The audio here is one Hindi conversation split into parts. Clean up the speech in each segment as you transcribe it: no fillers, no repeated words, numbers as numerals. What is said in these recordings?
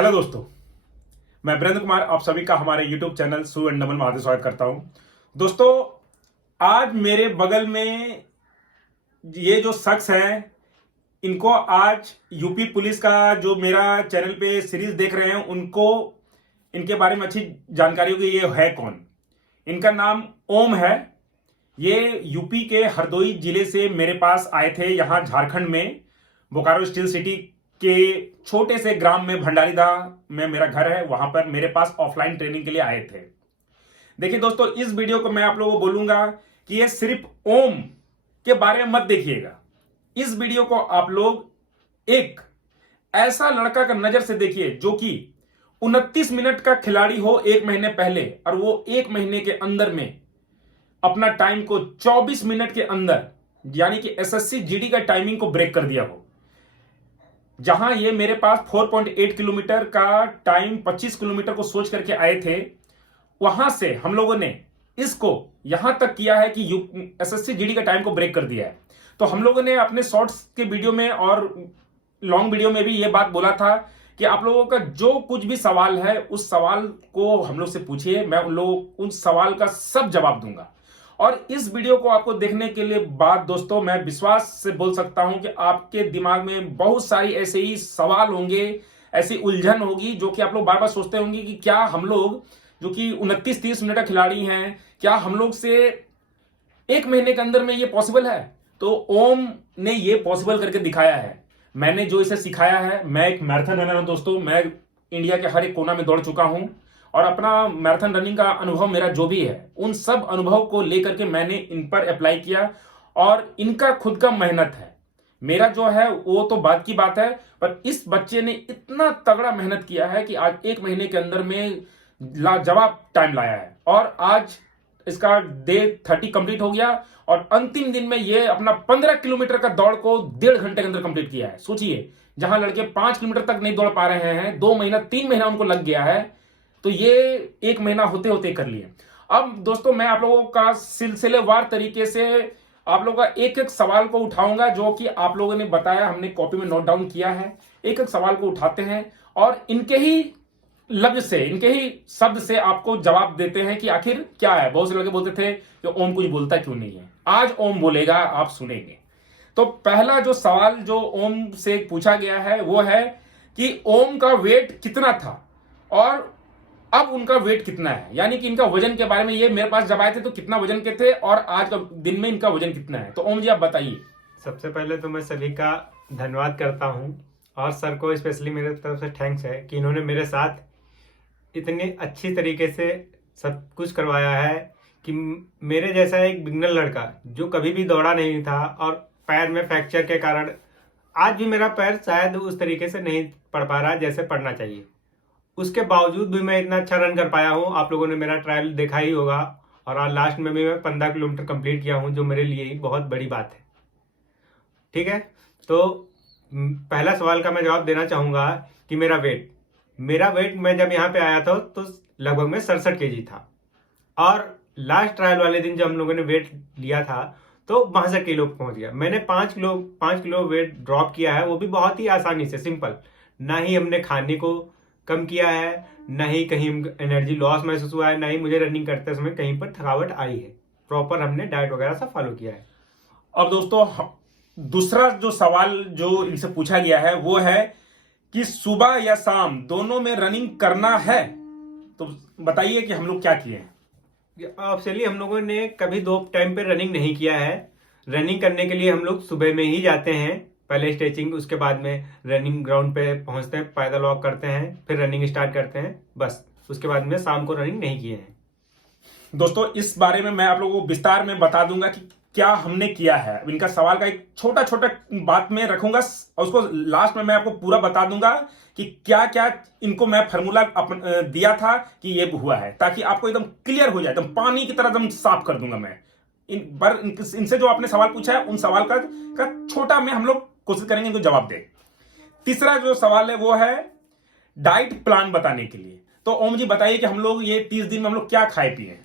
हेलो दोस्तों, मैं वीरेंद्र कुमार आप सभी का हमारे YouTube चैनल सू एंड नमन में हार्दिक स्वागत करता हूं। दोस्तों, आज मेरे बगल में ये जो शख्स हैं, इनको आज यूपी पुलिस का जो मेरा चैनल पे सीरीज देख रहे हैं, उनको इनके बारे में अच्छी जानकारी होगी। ये है कौन? इनका नाम ओम है। ये यूपी के हरदोई जिले से मेरे पास आए थे, यहाँ झारखंड में बोकारो स्टील सिटी के छोटे से ग्राम में भंडारीदा में मेरा घर है। वहां पर मेरे पास ऑफलाइन ट्रेनिंग के लिए आए थे। देखिए दोस्तों, इस वीडियो को मैं आप लोगों को बोलूंगा कि ये सिर्फ ओम के बारे में मत देखिएगा। इस वीडियो को आप लोग एक ऐसा लड़का का नजर से देखिए जो कि 29 मिनट का खिलाड़ी हो 1 महीने पहले, और वो 1 महीने के अंदर में अपना टाइम को 24 मिनट के अंदर, यानी कि एसएससी जीडी का टाइमिंग को ब्रेक कर दिया हो। जहां ये मेरे पास 4.8 किलोमीटर का टाइम 25 किलोमीटर को सोच करके आए थे, वहां से हम लोगों ने इसको यहां तक किया है कि एसएससी जीडी का टाइम को ब्रेक कर दिया है। तो हम लोगों ने अपने शॉर्ट्स के वीडियो में और लॉन्ग वीडियो में भी ये बात बोला था कि आप लोगों का जो कुछ भी सवाल है, उस सवाल को हम लोग से पूछिए, मैं उन सवाल का सब जवाब दूंगा। और इस वीडियो को आपको देखने के लिए बाद दोस्तों, मैं विश्वास से बोल सकता हूं कि आपके दिमाग में बहुत सारी ऐसे ही सवाल होंगे, ऐसी उलझन होगी जो कि आप लोग बार बार सोचते होंगे कि क्या हम लोग जो कि 29-30 मिनट का खिलाड़ी हैं, क्या हम लोग से 1 महीने के अंदर में ये पॉसिबल है? तो ओम ने ये पॉसिबल करके दिखाया है। मैंने जो इसे सिखाया है, मैं एक मैराथन रनर हूं दोस्तों। मैं इंडिया के हर एक कोना में दौड़ चुका हूं और अपना मैराथन रनिंग का अनुभव मेरा जो भी है, उन सब अनुभव को लेकर के मैंने इन पर अप्लाई किया। और इनका खुद का मेहनत है, मेरा जो है वो तो बात की बात है, पर इस बच्चे ने इतना तगड़ा मेहनत किया है कि आज 1 महीने के अंदर में लाजवाब टाइम लाया है। और आज इसका डे 30 कंप्लीट हो गया और अंतिम दिन में ये अपना 15 किलोमीटर का दौड़ को 1.5 घंटे के अंदर कंप्लीट किया है। सोचिए, जहां लड़के 5 किलोमीटर तक नहीं दौड़ पा रहे हैं, 2 महीना 3 महीना उनको लग गया है, तो ये 1 महीना होते होते कर लिए। अब दोस्तों, मैं आप लोगों का सिलसिलेवार तरीके से आप लोगों का एक एक सवाल को उठाऊंगा जो कि आप लोगों ने बताया, हमने कॉपी में नोट डाउन किया है। एक एक सवाल को उठाते हैं और इनके ही लफ्ज से, इनके ही शब्द से आपको जवाब देते हैं कि आखिर क्या है। बहुत से लोग बोलते थे कि ओम कुछ बोलता क्यों नहीं है। आज ओम बोलेगा, आप सुनेंगे। तो पहला जो सवाल जो ओम से पूछा गया है वो है कि ओम का वेट कितना था और अब उनका वेट कितना है, यानी कि इनका वजन के बारे में। ये मेरे पास जब आए थे तो कितना वजन के थे और आज का दिन में इनका वजन कितना है। तो ओम जी, आप बताइए। सबसे पहले तो मैं सभी का धन्यवाद करता हूं और सर को स्पेशली मेरे तरफ से थैंक्स है कि इन्होंने मेरे साथ इतनी अच्छी तरीके से सब कुछ करवाया है कि मेरे जैसा एक बिगनर लड़का जो कभी भी दौड़ा नहीं था और पैर में फ्रैक्चर के कारण आज भी मेरा पैर शायद उस तरीके से नहीं पड़ पा रहा जैसे पड़ना चाहिए, उसके बावजूद भी मैं इतना अच्छा रन कर पाया हूँ। आप लोगों ने मेरा ट्रायल देखा ही होगा और आज लास्ट में भी मैं 15 किलोमीटर कंप्लीट किया हूँ, जो मेरे लिए ही बहुत बड़ी बात है। ठीक है, तो पहला सवाल का मैं जवाब देना चाहूँगा कि मेरा वेट मैं जब यहाँ पे आया था तो लगभग में 67 kg था और लास्ट ट्रायल वाले दिन जब हम लोगों ने वेट लिया था तो 62 किलो पहुंच गया। मैंने 5 किलो वेट ड्रॉप किया है, वो भी बहुत ही आसानी से, सिंपल। ना ही हमने खाने को कम किया है, ना ही कहीं एनर्जी लॉस महसूस हुआ है, ना ही मुझे रनिंग करते समय कहीं पर थकावट आई है। प्रॉपर हमने डाइट वगैरह सब फॉलो किया है। अब दोस्तों, दूसरा जो सवाल जो इनसे पूछा गया है वो है कि सुबह या शाम दोनों में रनिंग करना है, तो बताइए कि हम लोग क्या किए हैं। ऑब्वियसली हम लोगों ने कभी 2 टाइम पे रनिंग नहीं किया है। रनिंग करने के लिए हम लोग सुबह में ही जाते हैं, पहले स्ट्रेचिंग, उसके बाद में रनिंग ग्राउंड पे पहुंचते हैं, पैदल वॉक करते हैं, फिर रनिंग स्टार्ट करते हैं, बस। उसके बाद में शाम को रनिंग नहीं किए हैं। दोस्तों, इस बारे में मैं आप लोगों को विस्तार में बता दूंगा कि क्या हमने किया है। इनका सवाल का एक छोटा छोटा बात में रखूंगा और उसको लास्ट में मैं आपको पूरा बता दूंगा कि क्या क्या इनको मैं फार्मूला दिया था कि ये हुआ है, ताकि आपको एकदम क्लियर हो जाए, एकदम पानी की तरह एकदम साफ कर दूंगा मैं। इनसे जो आपने सवाल पूछा है, उन सवाल का छोटा में हम लोग कोशिश करेंगे इनको जवाब दे। तीसरा जो सवाल है वो है डाइट प्लान बताने के लिए। तो ओम जी, बताइए कि हम लोग ये 30 दिन में हम लोग क्या खाए पिए।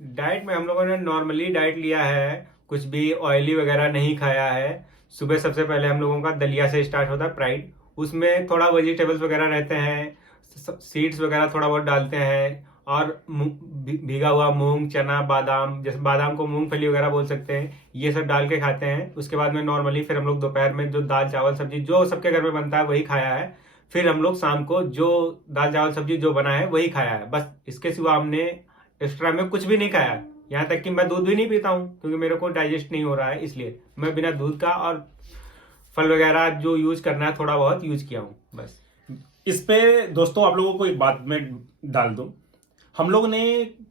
डाइट में हम लोगों ने नॉर्मली डाइट लिया है, कुछ भी ऑयली वगैरह नहीं खाया है। सुबह सबसे पहले हम लोगों का दलिया से स्टार्ट होता है, प्राइड। उसमें थोड़ा वेजिटेबल्स वगैरह रहते हैं, सीड्स वगैरह थोड़ा बहुत डालते हैं, और भीगा हुआ मूंग, चना, बादाम, जैसे बादाम को मूंगफली वगैरह बोल सकते हैं, ये सब डाल के खाते हैं। उसके बाद में नॉर्मली फिर हम लोग दोपहर में जो दाल चावल सब्जी जो सबके घर में बनता है वही खाया है। फिर हम लोग शाम को जो दाल चावल सब्जी जो बना है वही खाया है, बस। इसके सिवा हमने एक्स्ट्रा में कुछ भी नहीं खाया। यहाँ तक कि मैं दूध भी नहीं पीता हूँ, क्योंकि मेरे को डाइजेस्ट नहीं हो रहा है, इसलिए मैं बिना दूध का और फल वगैरह जो यूज करना है थोड़ा बहुत यूज किया हूँ, बस। इस पे दोस्तों आप लोगों को एक बात में डाल दूं, हम लोग ने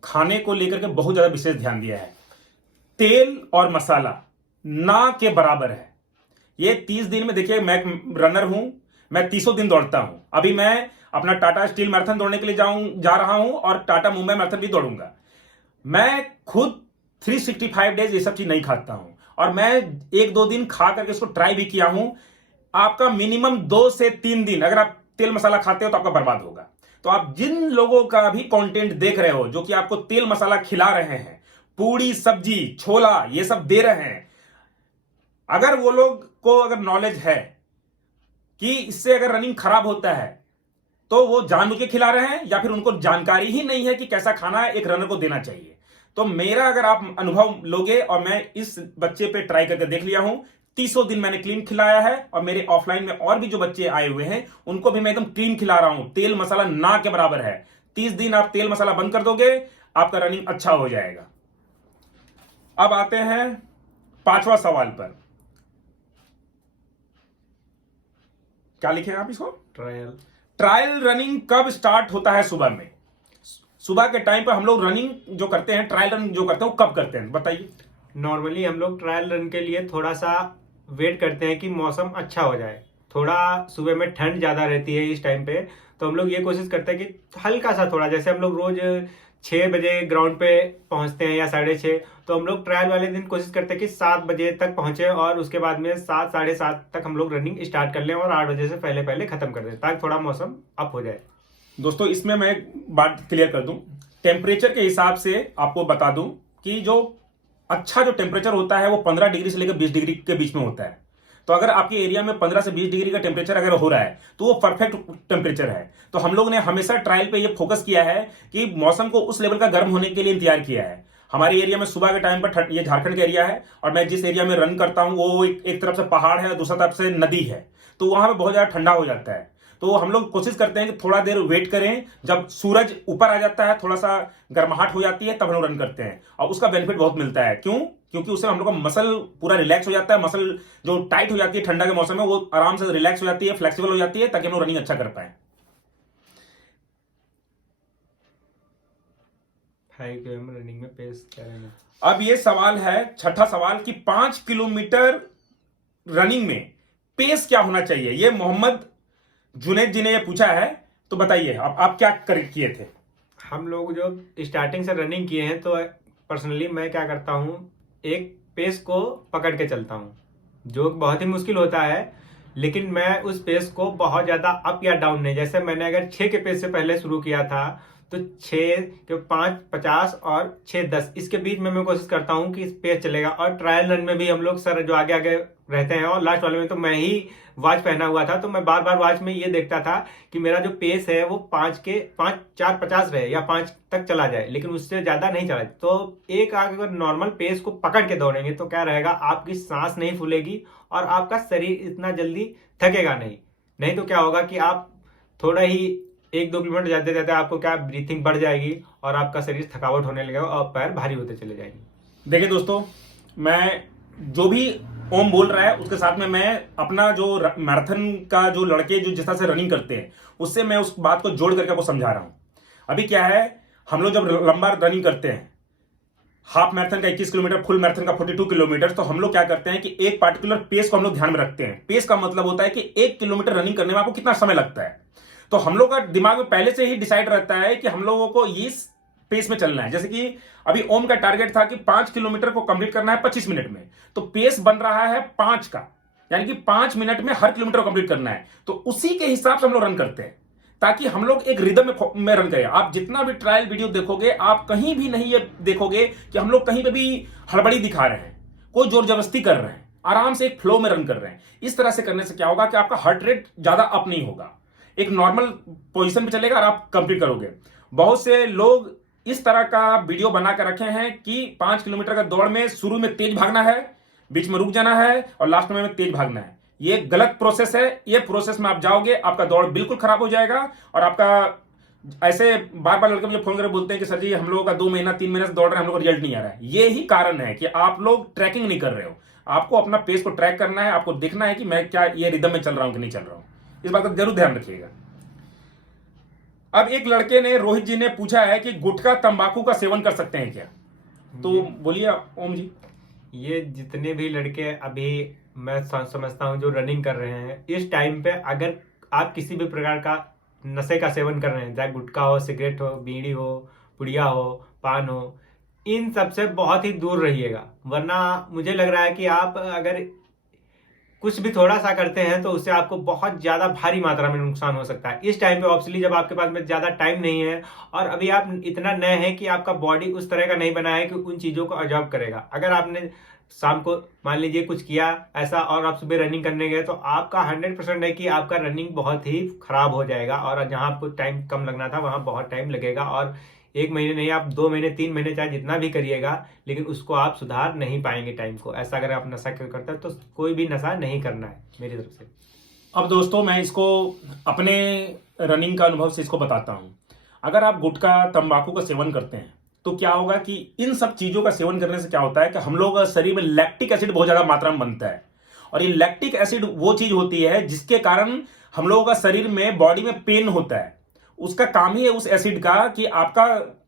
खाने को लेकर के बहुत ज्यादा विशेष ध्यान दिया है। तेल और मसाला ना के बराबर है। ये 30 दिन में, देखिए मैं रनर हूं, मैं 30 दिन दौड़ता हूं। अभी मैं अपना टाटा स्टील मैराथन दौड़ने के लिए जा रहा हूं और टाटा मुंबई मैराथन भी दौड़ूंगा। मैं खुद 365 डेज ये सब चीज नहीं खाता हूं, और मैं 1-2 दिन खा करके इसको ट्राई भी किया हूं। आपका मिनिमम 2 से 3 दिन अगर आप तेल मसाला खाते हो तो आपका बर्बाद होगा। तो आप जिन लोगों का भी कंटेंट देख रहे हो जो कि आपको तेल मसाला खिला रहे हैं, पूड़ी सब्जी छोला ये सब दे रहे हैं, अगर वो लोग को अगर नॉलेज है कि इससे अगर रनिंग खराब होता है तो वो जानबूझ के खिला रहे हैं, या फिर उनको जानकारी ही नहीं है कि कैसा खाना एक रनर को देना चाहिए। तो मेरा अगर आप अनुभव लोगे, और मैं इस बच्चे पे ट्राई करके देख लिया हूं, 30 दिन मैंने क्लीन खिलाया है, और मेरे ऑफलाइन में और भी जो बच्चे आए हुए हैं उनको भी मैं एकदम क्लीन खिला रहा हूं। तेल मसाला ना के बराबर है। 30 दिन आप तेल मसाला बंद कर दोगे, आपका रनिंग अच्छा हो जाएगा। अब आते हैं 5वां सवाल पर। क्या लिखे हैं आप इसको? ट्रायल रनिंग कब स्टार्ट होता है? सुबह में, सुबह के टाइम पर हम लोग रनिंग जो करते हैं, ट्रायल रन जो करते हैं, वो कब करते हैं बताइए। नॉर्मली हम लोग ट्रायल रन के लिए थोड़ा सा वेट करते हैं कि मौसम अच्छा हो जाए। थोड़ा सुबह में ठंड ज़्यादा रहती है इस टाइम पे, तो हम लोग ये कोशिश करते हैं कि हल्का सा थोड़ा, जैसे हम लोग रोज 6 बजे ग्राउंड पे पहुंचते हैं या 6:30, तो हम लोग ट्रायल वाले दिन कोशिश करते हैं कि 7 बजे तक पहुंचे, और उसके बाद में 7 साढ़े 7 तक हम लोग रनिंग स्टार्ट कर लें और 8 बजे से पहले पहले खत्म कर दें, ताकि थोड़ा मौसम अप हो जाए। दोस्तों इसमें मैं बात क्लियर कर दूं, टेम्परेचर के हिसाब से आपको बता दूं कि जो अच्छा जो टेम्परेचर होता है वो 15 डिग्री से लेकर 20 डिग्री के बीच में होता है। तो अगर आपके एरिया में 15 से 20 डिग्री का टेम्परेचर अगर हो रहा है तो वो परफेक्ट टेम्परेचर है। तो हम लोग ने हमेशा ट्रायल पे ये फोकस किया है कि मौसम को उस लेवल का गर्म होने के लिए इंतजार किया है। हमारे एरिया में सुबह के टाइम पर, ये झारखंड का एरिया है, और मैं जिस एरिया में रन करता हूँ वो एक तरफ से पहाड़ है, दूसरा तरफ से नदी है, तो वहां पर बहुत ज्यादा ठंडा हो जाता है। तो हम लोग कोशिश करते हैं कि थोड़ा देर वेट करें, जब सूरज ऊपर आ जाता है, थोड़ा सा गर्माहट हो जाती है, तब हम लोग रन करते हैं, और उसका बेनिफिट बहुत मिलता है। क्यों? क्योंकि उससे हम लोग का मसल पूरा रिलैक्स हो जाता है। मसल जो टाइट हो जाती है ठंडा के मौसम में, वो आराम से रिलैक्स हो जाती है, फ्लेक्सिबल हो जाती है, ताकि हम लोग रनिंग अच्छा कर पाए। 5 km रनिंग में पेस क्या रहना? अब ये सवाल है, छठा सवाल, कि 5 किलोमीटर रनिंग में पेस क्या होना चाहिए? ये मोहम्मद जुनेद जी ने ये पूछा है, तो बताइए आप क्या किए थे? हम लोग जो स्टार्टिंग से रनिंग किए हैं, तो पर्सनली मैं क्या करता हूँ, एक पेस को पकड़ के चलता हूँ, जो बहुत ही मुश्किल होता है, लेकिन मैं उस पेस को बहुत ज़्यादा अप या डाउन नहीं, जैसे मैंने अगर 6 के पेस से पहले शुरू किया था, तो 6 के 5:50 और 6:10 इसके बीच में मैं कोशिश करता हूँ कि इस पेस चलेगा। और ट्रायल रन में भी हम लोग सर जो आगे आगे रहते हैं, और लास्ट वाले में तो मैं ही वॉच पहना हुआ था, तो मैं बार बार वॉच में ये देखता था कि मेरा जो पेस है वो 4:50 रहे या 5 तक चला जाए, लेकिन उससे ज़्यादा नहीं चला। तो एक अगर नॉर्मल पेस को पकड़ के दौड़ेंगे तो क्या रहेगा, आपकी सांस नहीं फूलेगी और आपका शरीर इतना जल्दी थकेगा नहीं तो क्या होगा कि आप थोड़ा ही 1-2 किलोमीटर जाते जाते आपको क्या ब्रीथिंग बढ़ जाएगी और आपका शरीर थकावट होने लगेगा और पैर भारी होते चले जाएंगे। देखिए दोस्तों, मैं जो भी ओम बोल रहा है उसके साथ में मैं अपना जो मैराथन का जो लड़के जो जिस तरह से रनिंग करते हैं उससे मैं उस बात को जोड़ करके आपको समझा रहा हूं। अभी क्या है, हम लोग जब लंबा रनिंग करते हैं, हाफ मैराथन का 21 किलोमीटर, फुल मैराथन का 42 किलोमीटर, तो हम लोग क्या करते हैं कि एक पार्टिकुलर पेस को हम लोग ध्यान में रखते हैं। पेस का मतलब होता है कि 1 किलोमीटर रनिंग करने में आपको कितना समय लगता है। तो हम लोग का दिमाग में पहले से ही डिसाइड रहता है कि हम लोगों को इस पेस में चलना है। जैसे कि अभी ओम का टारगेट था कि 5 किलोमीटर को कंप्लीट करना है 25 मिनट में, तो पेस बन रहा है 5 का, यानी कि 5 मिनट में हर किलोमीटर को कंप्लीट करना है। तो उसी के हिसाब से हम लोग रन करते हैं, ताकि हम लोग एक रिदम में रन करें। आप जितना भी ट्रायल वीडियो देखोगे, आप कहीं भी नहीं ये देखोगे कि हम लोग कहीं पे भी हड़बड़ी दिखा रहे हैं, कोई जोर जबरदस्ती कर रहे हैं। आराम से एक फ्लो में रन कर रहे हैं। इस तरह से करने से क्या होगा कि आपका हार्ट रेट ज्यादा अप नहीं होगा, एक नॉर्मल पोजीशन पे चलेगा और आप कंप्लीट करोगे। बहुत से लोग इस तरह का वीडियो बना कर रखे हैं कि 5 किलोमीटर का दौड़ में शुरू में तेज भागना है, बीच में रुक जाना है और लास्ट में तेज भागना है। ये गलत प्रोसेस है। ये प्रोसेस में आप जाओगे, आपका दौड़ बिल्कुल खराब हो जाएगा। और आपका ऐसे बार बार लड़के मुझे फोन करके बोलते हैं कि सर जी हम लोगों का 2 महीना 3 महीने से दौड़ रहे हैं, हम लोग का रिजल्ट नहीं आ रहा है। ये ही कारण है कि आप लोग ट्रैकिंग नहीं कर रहे हो। आपको अपना पेस को ट्रैक करना है, आपको देखना है कि मैं क्या ये रिदम में चल रहा हूं कि नहीं चल रहा हूं। इस बात का जरूर ध्यान रखिएगा। अब एक लड़के ने, रोहित जी ने पूछा है कि गुटखा तंबाकू का सेवन कर सकते हैं क्या? तो बोलिए ओम जी। ये जितने भी लड़के अभी मैं समझता हूँ जो रनिंग कर रहे हैं, इस टाइम पे अगर आप किसी भी प्रकार का नशे का सेवन कर रहे हैं, चाहे गुटखा हो, सिगरेट हो, बीड़ी हो, पुड़िया हो, पान हो, इन सब से बहुत ही दूर रहिएगा। वरना मुझे लग रहा है कि आप अगर कुछ भी थोड़ा सा करते हैं तो उससे आपको बहुत ज्यादा भारी मात्रा में नुकसान हो सकता है। इस टाइम पे ऑब्वियसली जब आपके पास में ज्यादा टाइम नहीं है और अभी आप इतना नए हैं कि आपका बॉडी उस तरह का नहीं बना है कि उन चीजों को ऑब्जर्व करेगा। अगर आपने शाम को मान लीजिए कुछ किया ऐसा और आप सुबह रनिंग करने गए तो आपका 100% है कि आपका रनिंग बहुत ही खराब हो जाएगा और जहां आपको टाइम कम लगना था वहां बहुत टाइम लगेगा। और 1 महीने नहीं, आप 2 महीने 3 महीने चाहे जितना भी करिएगा, लेकिन उसको आप सुधार नहीं पाएंगे टाइम को। ऐसा अगर आप नशा करते हैं तो कोई भी नशा नहीं करना है मेरी तरफ से। अब दोस्तों मैं इसको अपने रनिंग का अनुभव से इसको बताता हूं। अगर आप गुटखा तंबाकू का सेवन करते हैं तो क्या होगा कि इन सब चीजों का सेवन करने से क्या होता है कि हम लोग शरीर में लैक्टिक एसिड बहुत ज्यादा मात्रा में बनता है। और ये लैक्टिक एसिड वो चीज होती है जिसके कारण हम लोगों का शरीर में, बॉडी में पेन होता है। उसका काम ही है उस एसिड का कि आपका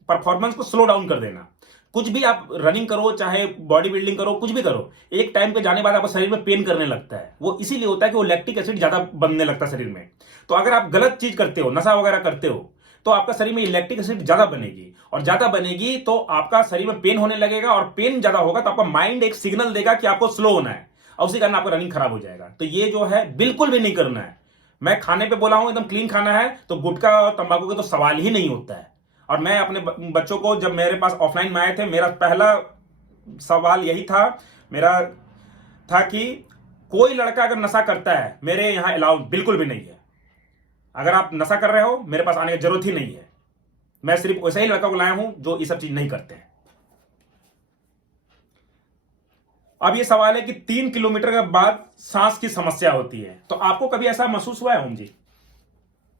परफॉर्मेंस को स्लो डाउन कर देना। कुछ भी आप रनिंग करो, चाहे बॉडी बिल्डिंग करो, कुछ भी करो, एक टाइम पे जाने बाद आपको शरीर में पेन करने लगता है। वो इसीलिए होता है कि वो लैक्टिक एसिड ज्यादा बनने लगता है शरीर में। तो अगर आप गलत चीज करते हो, नशा वगैरह करते हो, तो आपका शरीर में लैक्टिक एसिड ज्यादा बनेगी और ज्यादा बनेगी तो आपका शरीर में पेन होने लगेगा। और पेन ज्यादा होगा तो आपका माइंड एक सिग्नल देगा कि आपको स्लो होना है और उसी कारण आपका रनिंग खराब हो जाएगा। तो ये जो है बिल्कुल भी नहीं करना है। मैं खाने पे बोला हूं एकदम क्लीन खाना है, तो गुटखा और तंबाकू का तो सवाल ही नहीं होता है। और मैं अपने बच्चों को, जब मेरे पास ऑफलाइन में आए थे, मेरा पहला सवाल यही था, मेरा था कि कोई लड़का अगर नशा करता है मेरे यहां अलाउ बिल्कुल भी नहीं है। अगर आप नशा कर रहे हो मेरे पास आने की जरूरत ही नहीं है। मैं सिर्फ वैसे ही लड़का को लाया हूं जो ये सब चीज नहीं करते हैं। अब ये सवाल है कि 3 किलोमीटर के बाद सांस की समस्या होती है, तो आपको कभी ऐसा महसूस हुआ है ओम जी?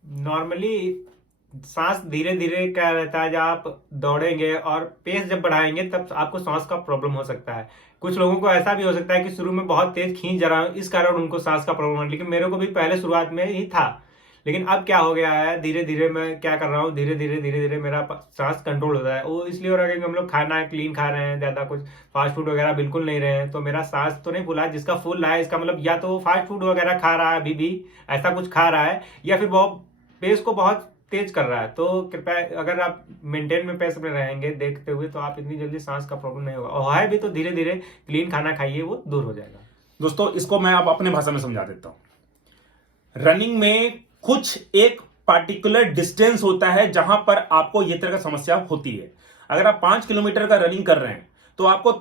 नॉर्मली सांस धीरे धीरे क्या रहता है, जब आप दौड़ेंगे और पेस जब बढ़ाएंगे तब आपको सांस का प्रॉब्लम हो सकता है। कुछ लोगों को ऐसा भी हो सकता है कि शुरू में बहुत तेज खींच जा रहा है, इस कारण उनको सांस का प्रॉब्लम है। लेकिन मेरे को भी पहले शुरुआत में ही था, लेकिन अब क्या हो गया है, धीरे धीरे मैं क्या कर रहा हूँ, धीरे धीरे मेरा सांस कंट्रोल होता है। वो इसलिए हो रहा है कि हम लोग खाना है क्लीन खा रहे हैं, ज्यादा कुछ फास्ट फूड वगैरह बिल्कुल नहीं रहे हैं, तो मेरा सांस तो नहीं फूला। जिसका फूल रहा है इसका मतलब या तो वो फास्ट फूड वगैरह खा रहा है, अभी भी ऐसा कुछ खा रहा है, या फिर बहुत पेस को बहुत तेज कर रहा है। तो कृपया अगर आप मेंटेन में पेस में रहेंगे देखते हुए तो आप इतनी जल्दी सांस का प्रॉब्लम नहीं होगा। और है भी तो धीरे धीरे क्लीन खाना खाइए, वो दूर हो जाएगा। दोस्तों इसको मैं अब अपने भाषा में समझा देता हूं। रनिंग में कुछ एक पार्टिकुलर डिस्टेंस होता है जहां पर आपको यह तरह की समस्या होती है। अगर आप 5 किलोमीटर का रनिंग कर रहे हैं तो आपको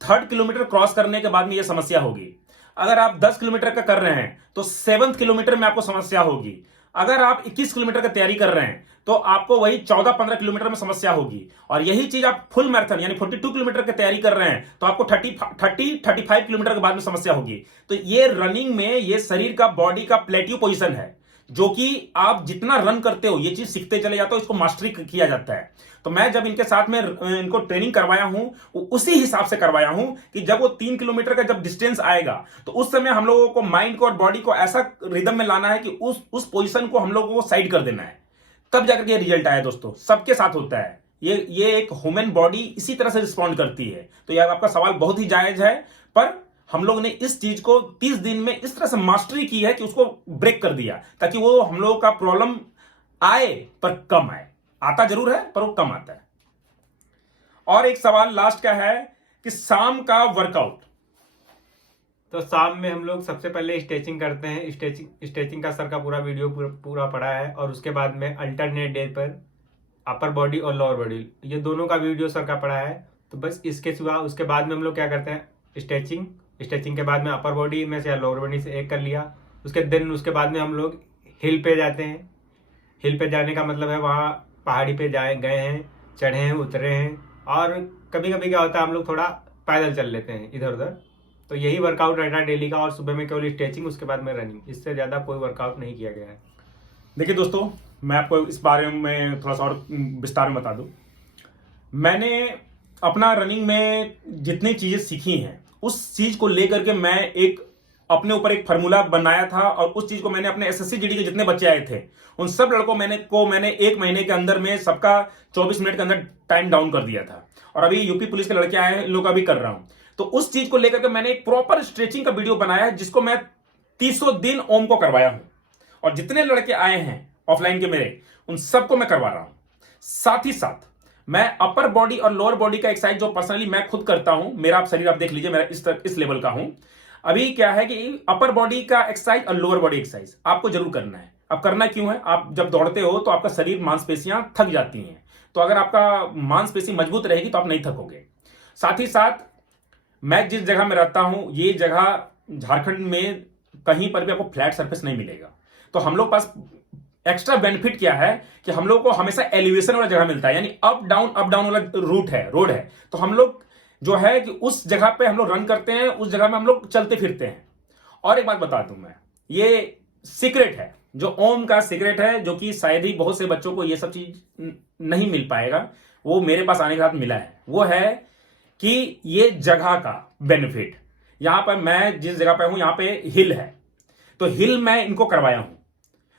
3rd किलोमीटर क्रॉस करने के बाद में यह समस्या होगी। अगर आप 10 किलोमीटर का कर रहे हैं तो 7th किलोमीटर में आपको समस्या होगी। अगर आप 21 किलोमीटर की तैयारी कर रहे हैं तो आपको वही 14-15 किलोमीटर में समस्या होगी। और यही चीज आप फुल मैराथन यानी 42 किलोमीटर की तैयारी कर रहे हैं तो आपको 30-35 किलोमीटर के बाद में समस्या होगी। तो ये रनिंग में ये शरीर का, बॉडी का प्लेट्यू पोजीशन है, जो कि आप जितना रन करते हो ये चीज सीखते चले जाते हो, इसको मास्टरी किया जाता है। तो मैं जब इनके साथ में इनको ट्रेनिंग करवाया हूं उसी हिसाब से करवाया हूं कि जब वो 3 किलोमीटर का जब डिस्टेंस आएगा तो उस समय हम लोगों को माइंड को और बॉडी को ऐसा रिदम में लाना है कि उस पोजीशन को हम लोगों को साइड कर देना है, तब जाकर के रिजल्ट आया। दोस्तों सबके साथ होता है ये एक ह्यूमन बॉडी इसी तरह से रिस्पॉन्ड करती है। तो यार आपका सवाल बहुत ही जायज है, पर हम लोग ने इस चीज को 30 दिन में इस तरह से मास्टरी की है कि उसको ब्रेक कर दिया ताकि वो हम लोगों का प्रॉब्लम आए पर कम आए। आता जरूर है पर वो कम आता है। और एक सवाल लास्ट का है कि शाम का वर्कआउट। तो शाम में हम लोग सबसे पहले स्ट्रेचिंग करते हैं। स्ट्रेचिंग का सर का पूरा वीडियो पूरा पड़ा है। और उसके बाद में अल्टरनेट डे पर अपर बॉडी और लोअर बॉडी, ये दोनों का वीडियो सर का पड़ा है। तो बस इसके सिवा उसके बाद में हम लोग क्या करते हैं, स्ट्रेचिंग स्ट्रेचिंग के बाद में अपर बॉडी में से या लोअर बॉडी से एक कर लिया। उसके बाद में हम लोग हिल पे जाते हैं। हिल पे जाने का मतलब है वहाँ पहाड़ी पे गए हैं, चढ़े हैं, उतरे हैं, और कभी कभी क्या होता है हम लोग थोड़ा पैदल चल लेते हैं इधर उधर। तो यही वर्कआउट रहता है डेली का, और सुबह में केवल स्ट्रेचिंग, उसके बाद में रनिंग। इससे ज़्यादा कोई वर्कआउट नहीं किया गया है। देखिए दोस्तों, मैं आपको इस बारे में थोड़ा सा और विस्तार में बता दूं। मैंने अपना रनिंग में जितनी चीजें सीखी हैं उस चीज को लेकर के मैं एक अपने ऊपर एक फार्मूला बनाया था, और उस चीज को मैंने अपने एसएससी जीडी के जितने बच्चे आए थे उन सब लड़कों मैंने 1 महीने के अंदर में सबका 24 मिनट के अंदर टाइम डाउन कर दिया था। और अभी यूपी पुलिस के लड़के आए हैं, इन लोग का भी कर रहा हूं। तो उस चीज को लेकर के मैंने एक प्रॉपर स्ट्रेचिंग का वीडियो बनाया है, जिसको मैं 300 दिन ओम को करवाया हूं, और जितने लड़के आए हैं ऑफलाइन के मेरे, उन सबको मैं करवा रहा हूं। साथ ही साथ मैं अपर बॉडी और लोअर बॉडी का एक्सरसाइज जो पर्सनली मैं खुद करता हूं, मेरा आप शरीर आप देख लीजिए, मेरा इस लेवल का हूं। अभी क्या है कि अपर बॉडी का एक्सरसाइज और लोअर बॉडी एक्सरसाइज आपको जरूर करना है। अब करना क्यों है? आप जब दौड़ते हो तो आपका शरीर मांसपेशियां थक जाती हैं, तो अगर आपका मांसपेशी मजबूत रहेगी तो आप नहीं थकोगे। साथ ही साथ मैं जिस जगह में रहता हूं, ये जगह झारखंड में कहीं पर भी आपको फ्लैट सरफेस नहीं मिलेगा। तो हम लोग पास एक्स्ट्रा बेनिफिट क्या है कि हम लोग को हमेशा एलिवेशन वाला जगह मिलता है, यानी अप डाउन वाला रोड है। तो हम लोग जो है कि उस जगह पे हम लोग रन करते हैं, उस जगह में हम लोग चलते फिरते हैं। और एक बात बता दूं मैं, ये सीक्रेट है, जो ओम का सीक्रेट है, जो कि शायद ही बहुत से बच्चों को ये सब चीज नहीं मिल पाएगा, वो मेरे पास आने के साथ मिला है। वो है कि ये जगह का बेनिफिट। यहां पर मैं जिस जगह पे हूं, यहां पे हिल है, तो हिल मैं इनको करवाया हूं।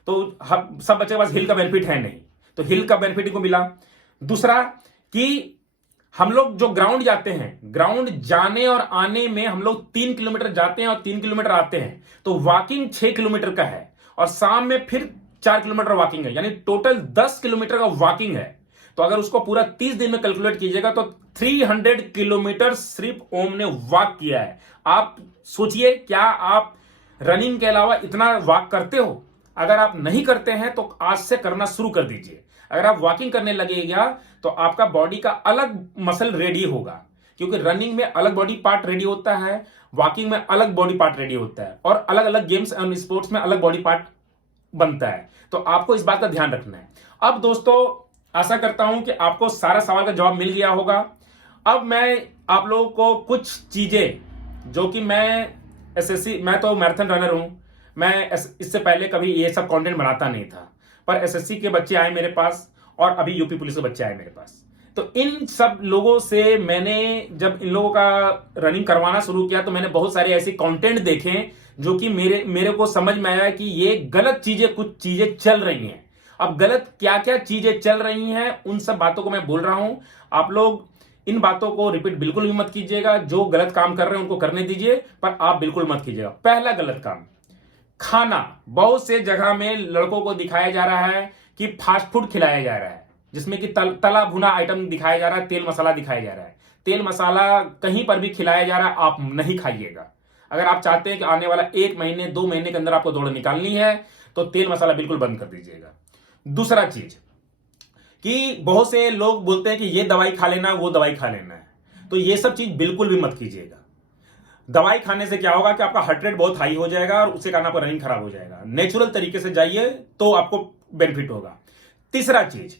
तो सब बच्चे के पास हिल का बेनिफिट है नहीं, तो हिल का बेनिफिट इनको मिला। दूसरा कि हम लोग जो ग्राउंड जाते हैं, ग्राउंड जाने और आने में हम लोग 3 किलोमीटर जाते हैं और 3 किलोमीटर आते हैं, तो वॉकिंग 6 किलोमीटर का है, और शाम में फिर 4 किलोमीटर वॉकिंग है, यानी टोटल 10 किलोमीटर का वॉकिंग है। तो अगर उसको पूरा 30 दिन में कैलकुलेट कीजिएगा तो 300 किलोमीटर सिर्फ ओम ने वॉक किया है। आप सोचिए, क्या आप रनिंग के अलावा इतना वॉक करते हो? अगर आप नहीं करते हैं तो आज से करना शुरू कर दीजिए। अगर आप वॉकिंग करने लगेगा तो आपका बॉडी का अलग मसल रेडी होगा, क्योंकि रनिंग में अलग बॉडी पार्ट रेडी होता है, वॉकिंग में अलग बॉडी पार्ट रेडी होता है, और अलग अलग गेम्स एंड स्पोर्ट्स में अलग बॉडी पार्ट बनता है। तो आपको इस बात का ध्यान रखना है। अब दोस्तों, आशा करता हूं कि आपको सारा सवाल का जवाब मिल गया होगा। अब मैं आप लोगों को कुछ चीजें, जो कि मैं तो मैराथन रनर हूं, मैं इससे पहले कभी ये सब कंटेंट बनाता नहीं था, पर एसएससी के बच्चे आए मेरे पास, और अभी यूपी पुलिस के बच्चे आए मेरे पास। तो इन सब लोगों से मैंने जब इन लोगों का रनिंग करवाना शुरू किया, तो मैंने बहुत सारे ऐसे कंटेंट देखे जो कि मेरे को समझ में आया कि ये गलत चीजें, कुछ चीजें चल रही हैं। अब गलत क्या क्या चीजें चल रही हैं, उन सब बातों को मैं बोल रहा हूं। आप लोग इन बातों को रिपीट बिल्कुल भी मत कीजिएगा। जो गलत काम कर रहे हैं उनको करने दीजिए, पर आप बिल्कुल मत कीजिएगा। पहला गलत काम, खाना। बहुत से जगह में लड़कों को दिखाया जा रहा है कि फास्ट फूड खिलाया जा रहा है, जिसमें कि तला भुना आइटम दिखाया जा रहा है, तेल मसाला दिखाया जा रहा है। तेल मसाला कहीं पर भी खिलाया जा रहा है, आप नहीं खाइएगा। अगर आप चाहते हैं कि आने वाला 1 महीने 2 महीने के अंदर आपको दौड़ निकालनी है, तो तेल मसाला बिल्कुल बंद कर दीजिएगा। दूसरा चीज कि बहुत से लोग बोलते हैं कि ये दवाई खा लेना, वो दवाई खा लेना है, तो ये सब चीज बिल्कुल भी मत कीजिएगा। दवाई खाने से क्या होगा कि आपका हार्ट रेट बहुत हाई हो जाएगा, और उसके कारण आपका रनिंग खराब हो जाएगा। नेचुरल तरीके से जाइए तो आपको बेनिफिट होगा। तीसरा चीज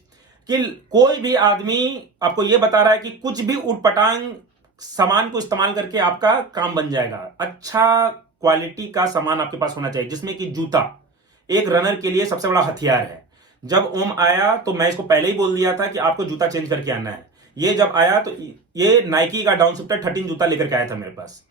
कि कोई भी आदमी आपको यह बता रहा है कि कुछ भी उटपटांग सामान को इस्तेमाल करके आपका काम बन जाएगा। अच्छा क्वालिटी का सामान आपके पास होना चाहिए, जिसमें कि जूता एक रनर के लिए सबसे बड़ा हथियार है। जब ओम आया तो मैं इसको पहले ही बोल दिया था कि आपको जूता चेंज करके आना है। ये जब आया तो ये नाइकी का डाउन शिफ्टर 13 जूता लेकर के आया था मेरे पास।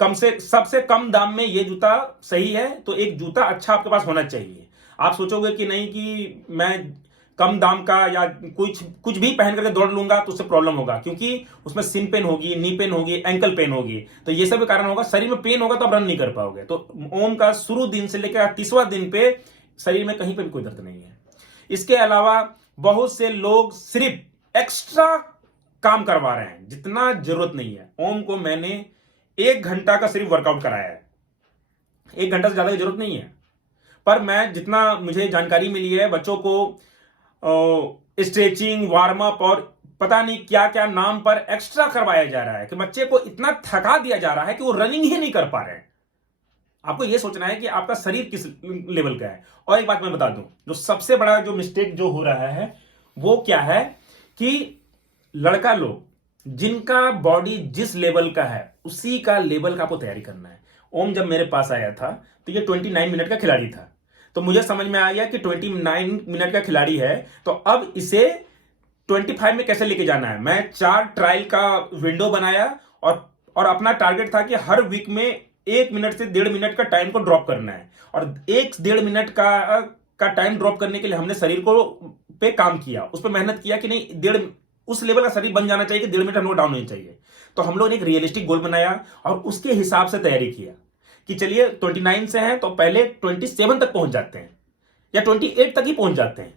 सबसे कम दाम में ये जूता सही है, तो एक जूता अच्छा आपके पास होना चाहिए। आप सोचोगे कि नहीं कि मैं कम दाम का या कुछ भी पहन करके दौड़ लूंगा तो उससे प्रॉब्लम होगा, क्योंकि उसमें सिन पेन होगी, नी पेन होगी, एंकल पेन होगी, तो ये सब कारण होगा। शरीर में पेन होगा तो आप रन नहीं कर पाओगे। तो ओम का शुरू दिन से लेकर 30वां दिन पे शरीर में कहीं पर भी कोई दर्द नहीं है। इसके अलावा बहुत से लोग सिर्फ एक्स्ट्रा काम करवा रहे हैं, जितना जरूरत नहीं है। ओम को मैंने 1 घंटा का सिर्फ वर्कआउट कराया है, 1 घंटा से ज्यादा की जरूरत नहीं है। पर मैं जितना मुझे जानकारी मिली है, बच्चों को स्ट्रेचिंग, वार्म अप और पता नहीं क्या क्या नाम पर एक्स्ट्रा करवाया जा रहा है कि बच्चे को इतना थका दिया जा रहा है कि वो रनिंग ही नहीं कर पा रहे हैं। आपको यह सोचना है कि आपका शरीर किस लेवल का है। और एक बात मैं बता दूं, जो सबसे बड़ा जो मिस्टेक जो हो रहा है वो क्या है कि लड़का लोग जिनका बॉडी जिस लेवल का है उसी का लेवल का आपको तैयारी करना है। ओम जब मेरे पास आया था तो ये 29 मिनट का खिलाड़ी था, तो मुझे समझ में आ गया कि 29 मिनट का खिलाड़ी है तो अब इसे 25 में कैसे लेके जाना है। मैं 4 ट्रायल का विंडो बनाया और अपना टारगेट था कि हर वीक में 1 मिनट से 1.5 मिनट का टाइम को ड्रॉप करना है। और 1-1.5 मिनट का टाइम ड्रॉप करने के लिए हमने शरीर को पे काम किया, उस पर मेहनत किया कि नहीं डेढ़ उस लेवल का शरीर बन जाना चाहिए कि 1.5 मिनट हम लोग डाउन नहीं चाहिए। तो हम लोग ने एक रियलिस्टिक गोल बनाया और उसके हिसाब से तैयारी किया कि चलिए 29 से हैं तो पहले 27 तक पहुंच जाते हैं या 28 तक ही पहुंच जाते हैं,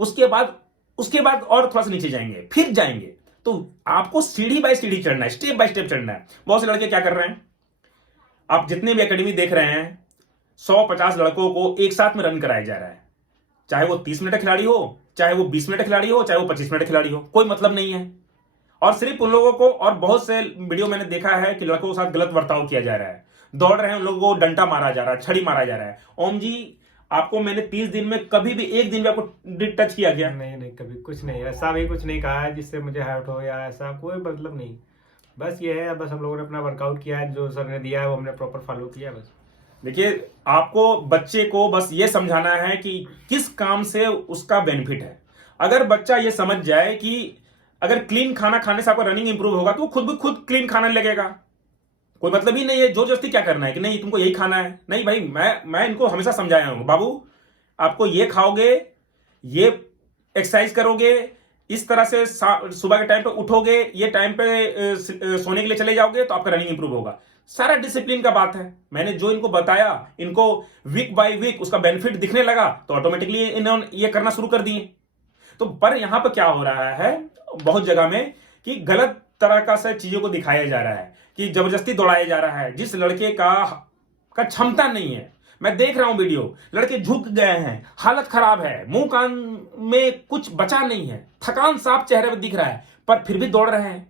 उसके बाद और थोड़ा सा नीचे जाएंगे फिर जाएंगे। तो आपको सीढ़ी बाय सीढ़ी चढ़ना है, स्टेप बाय स्टेप चढ़ना है। बहुत से लड़के क्या कर रहे हैं, आप जितने भी एकेडमी देख रहे हैं 150 लड़कों को एक साथ में रन कराया जा रहा है, चाहे वो 30 मिनट का खिलाड़ी हो, चाहे वो 20 मिनट का खिलाड़ी हो, चाहे वो 25 मिनट का खिलाड़ी हो, कोई मतलब नहीं है। और सिर्फ उन लोगों को, और बहुत से वीडियो मैंने देखा है कि लड़कों के साथ गलत बर्ताव किया जा रहा है, दौड़ रहे हैं उन लोगों को डंडा मारा जा रहा है, छड़ी मारा जा रहा है। ओम जी, आपको मैंने 30 दिन में कभी भी एक दिन भी आपको टच किया गया? नहीं, कभी कुछ नहीं, ऐसा भी कुछ नहीं कहा है जिससे मुझे हर्ट हो या ऐसा कोई मतलब नहीं। बस ये है, बस हम लोगों ने अपना वर्कआउट किया है, जो सर ने दिया है वो हमने प्रॉपर फॉलो किया बस। देखिए, आपको बच्चे को बस ये समझाना है कि किस काम से उसका बेनिफिट है। अगर बच्चा ये समझ जाए कि अगर क्लीन खाना खाने से आपका रनिंग इंप्रूव होगा तो वो खुद क्लीन खाना लगेगा। कोई मतलब ही नहीं है जोर जबरदस्ती क्या करना है कि नहीं तुमको यही खाना है। नहीं भाई, मैं इनको हमेशा समझाया हूं, बाबू आपको ये खाओगे, ये एक्सरसाइज करोगे, इस तरह से सुबह के टाइम पे उठोगे, ये टाइम पे सोने के लिए चले जाओगे तो आपका रनिंग इंप्रूव होगा। सारा डिसिप्लिन का बात है। मैंने जो इनको बताया, इनको वीक बाय वीक उसका बेनिफिट दिखने लगा तो ऑटोमेटिकली इन्होंने ये करना शुरू कर दिए। तो पर यहां पर क्या हो रहा है बहुत जगह में कि गलत तरह का से चीजों को दिखाया जा रहा है कि जबरदस्ती दौड़ाया जा रहा है जिस लड़के का क्षमता नहीं है। मैं देख रहा हूं वीडियो, लड़के झुक गए हैं, हालत खराब है, मुंह कान में कुछ बचा नहीं है, थकान साफ चेहरे पर दिख रहा है, पर फिर भी दौड़ रहे हैं,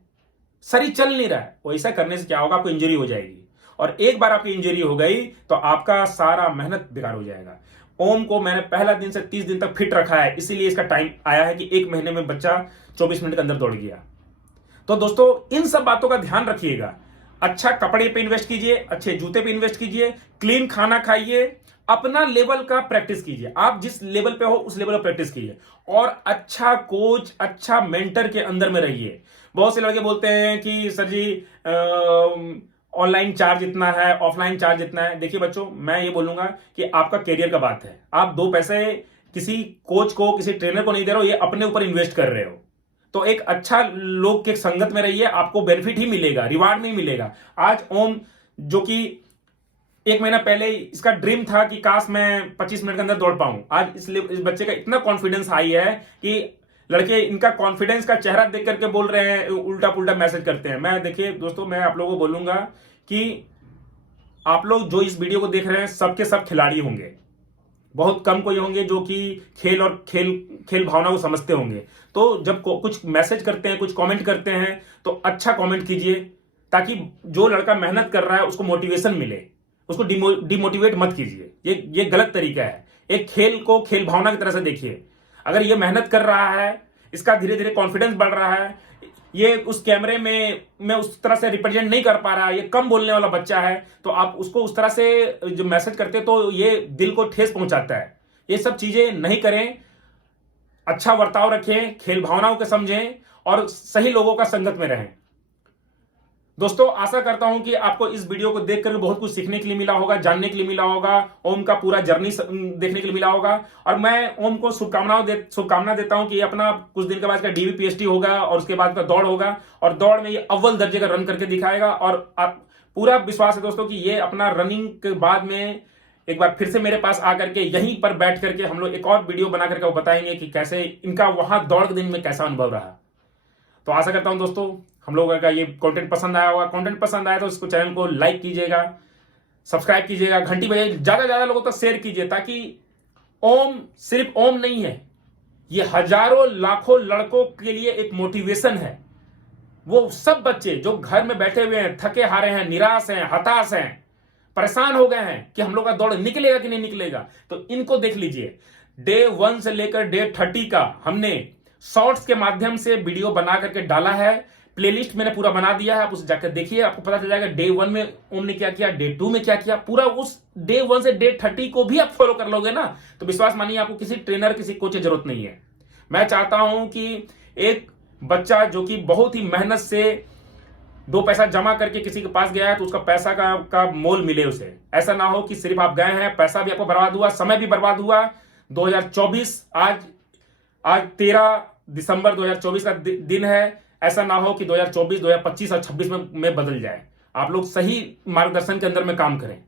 शरीर चल नहीं रहा है। वैसा करने से क्या होगा, आपको इंजरी हो जाएगी, और एक बार आपकी इंजरी हो गई तो आपका सारा मेहनत बेकार हो जाएगा। ओम को मैंने पहला दिन से 30 दिन तक फिट रखा है, इसीलिए इसका टाइम आया है कि 1 महीने में बच्चा 24 मिनट के अंदर दौड़ गया। तो दोस्तों, इन सब बातों का ध्यान रखिएगा। अच्छा कपड़े पे इन्वेस्ट कीजिए, अच्छे जूते पे इन्वेस्ट कीजिए, क्लीन खाना खाइए, अपना लेवल का प्रैक्टिस कीजिए। आप जिस लेवल पे हो उस लेवल पर प्रैक्टिस कीजिए, और अच्छा कोच, अच्छा मेंटर के अंदर में रहिए। बहुत से लड़के बोलते हैं कि सर जी ऑनलाइन चार्ज इतना है, ऑफलाइन चार्ज इतना है। देखिए बच्चों, मैं ये बोलूंगा कि आपका कैरियर का बात है। आप 2 पैसे किसी कोच को, किसी ट्रेनर को नहीं दे रहे हो, ये अपने ऊपर इन्वेस्ट कर रहे हो। तो एक अच्छा लोग के संगत में रहिए, आपको बेनिफिट ही मिलेगा, रिवार्ड नहीं मिलेगा। आज ओम, जो कि 1 महीना पहले इसका ड्रीम था कि काश मैं 25 मिनट के अंदर दौड़ पाऊं, आज इस बच्चे का इतना कॉन्फिडेंस हाई है कि लड़के इनका कॉन्फिडेंस का चेहरा देख करके बोल रहे हैं, उल्टा पुल्टा मैसेज करते हैं। मैं, देखिए दोस्तों, मैं आप लोगों को बोलूंगा कि आप लोग जो इस वीडियो को देख रहे हैं सबके सब खिलाड़ी होंगे, बहुत कम कोई होंगे जो कि खेल और खेल भावना को समझते होंगे। तो जब कुछ मैसेज करते हैं, कुछ कमेंट करते हैं, तो अच्छा कमेंट कीजिए ताकि जो लड़का मेहनत कर रहा है उसको मोटिवेशन मिले, उसको डिमोटिवेट मत कीजिए। ये गलत तरीका है। एक खेल को खेल भावना की तरह से देखिए। अगर ये मेहनत कर रहा है, इसका धीरे धीरे कॉन्फिडेंस बढ़ रहा है, ये उस कैमरे में उस तरह से रिप्रेजेंट नहीं कर पा रहा है, ये कम बोलने वाला बच्चा है, तो आप उसको उस तरह से जो मैसेज करते तो ये दिल को ठेस पहुंचाता है। ये सब चीजें नहीं करें, अच्छा बर्ताव रखें, खेल भावनाओं को समझें और सही लोगों का संगत में रहें। दोस्तों, आशा करता हूं कि आपको इस वीडियो को देखकर बहुत कुछ सीखने के लिए मिला होगा, जानने के लिए मिला होगा, ओम का पूरा जर्नी देखने के लिए मिला होगा। और मैं ओम को शुभकामना देता हूं कि अपना कुछ दिन के बाद का डीवी पीएचडी होगा और उसके बाद का दौड़ होगा, और दौड़ में ये अव्वल दर्जे का रन करके दिखाएगा। और पूरा विश्वास है दोस्तों कि ये अपना रनिंग के बाद में एक बार फिर से मेरे पास आकर के यहीं पर बैठ करके हम लोग एक और वीडियो बना करके बताएंगे कि कैसे इनका वहां दौड़ के दिन में कैसा अनुभव रहा। तो आशा करता हूं दोस्तों हम लोगों का ये कंटेंट पसंद आया होगा। कंटेंट पसंद आया तो इसको, चैनल को लाइक कीजिएगा, सब्सक्राइब कीजिएगा, घंटी बजाइए, ज्यादा लोगों तक शेयर कीजिए, ताकि ओम सिर्फ ओम नहीं है, ये हजारों लाखों लड़कों के लिए एक मोटिवेशन है। वो सब बच्चे जो घर में बैठे हुए हैं, थके हारे हैं, निराश हैं, हताश हैं, परेशान हो गए हैं कि हम लोग का दौड़ निकलेगा कि नहीं निकलेगा, तो इनको देख लीजिए। डे 1 से लेकर डे 30 का हमने शॉर्ट्स के माध्यम से वीडियो बना करके डाला है। प्लेलिस्ट मैंने पूरा बना दिया है, आप उसे जाकर देखिए, आपको पता चल जाएगा डे 1 में ओम ने क्या किया, डे 2 में क्या किया। पूरा उस डे 1 से डे 30 को भी आप फॉलो कर लोगे ना, तो विश्वास मानिए आपको किसी ट्रेनर, किसी कोच की जरूरत नहीं है। मैं चाहता हूं कि एक बच्चा जो कि बहुत ही मेहनत से 2 पैसा जमा करके किसी के पास गया है तो उसका पैसा का मोल मिले उसे। ऐसा ना हो कि सिर्फ आप गए हैं, पैसा भी आपको बर्बाद हुआ, समय भी बर्बाद हुआ। 2024 आज 13 दिसंबर 2024 का दिन है। ऐसा ना हो कि 2024, 2025 और 26 में बदल जाए। आप लोग सही मार्गदर्शन के अंदर में काम करें।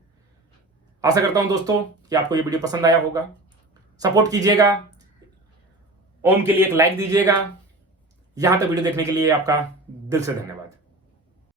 आशा करता हूं दोस्तों कि आपको ये वीडियो पसंद आया होगा। सपोर्ट कीजिएगा, ओम के लिए एक लाइक दीजिएगा। यहां तक वीडियो देखने के लिए आपका दिल से धन्यवाद।